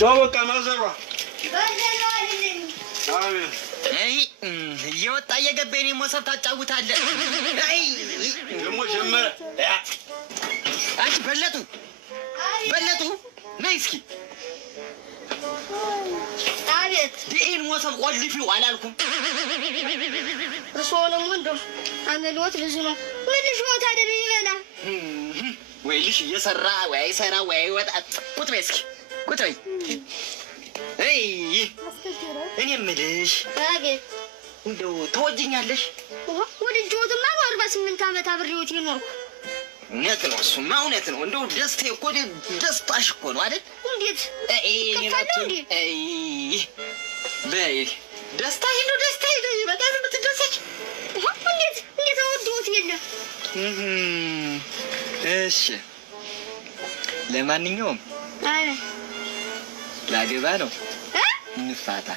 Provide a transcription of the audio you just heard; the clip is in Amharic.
በቃ ማዘሯ እየወጣ እየገባ የኔ ሞሰብ ታጫውታለህ። ደግሞ ጀመረ። አንቺ በለጡ ነይ እስኪ። አቤት። ይህን ሞሰብ ቆልፊው አላልኩም? እርስዎንም እንደው አመልዎት ብዙ ነው። ምን ልሽዎት አይደል ይበላ ወይ ልሽ እየሰራ ወይ አይሰራ ወይ አይወጣ። ቁጭ በይ እስኪ ቁጭ በይ። እኔ የምልሽ አቤት። እንደው ተወጅኛለሽ? ወድጄዎትማ 48 ዓመት አብሬዎት የኖርኩ። እውነት ነው፣ እሱማ እውነት ነው። እንደው ደስታዬ እኮ ደስታሽ እኮ ነው አይደል? እንዴት ከፋለሁ እንዴ? በይ ደስታዬ ነው በጣም ነው የምትደሰች። እንዴት ወድጄዎት የለ። እሺ ለማንኛውም ላገባ ነው። እንፋታ።